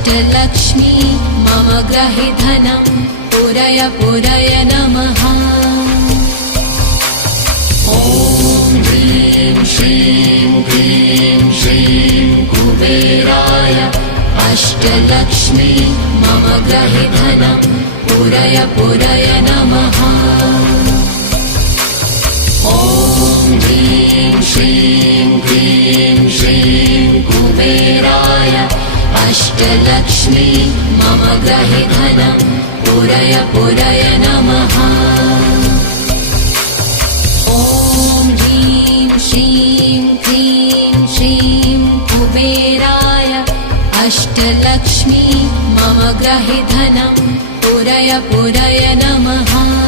अष्टलक्ष्मी मम ग्रहे धनं पुरय पुरय नमः। ॐ ह्रीं श्रीं क्लीं श्रीं कुबेराय अष्टलक्ष्मी मम ग्रहे धनं पुरय पुरय नमः। ॐ ह्रीं श्रीं क्लीं श्रीं कुबेराय अष्टलक्ष्मी मम ग्रहे धनं पुरय पुरय नमः। ॐ ह्रीं श्रीं क्लीं श्रीं कुबेराय अष्टलक्ष्मी मम ग्रहे धनं पुरय पुरय नमः।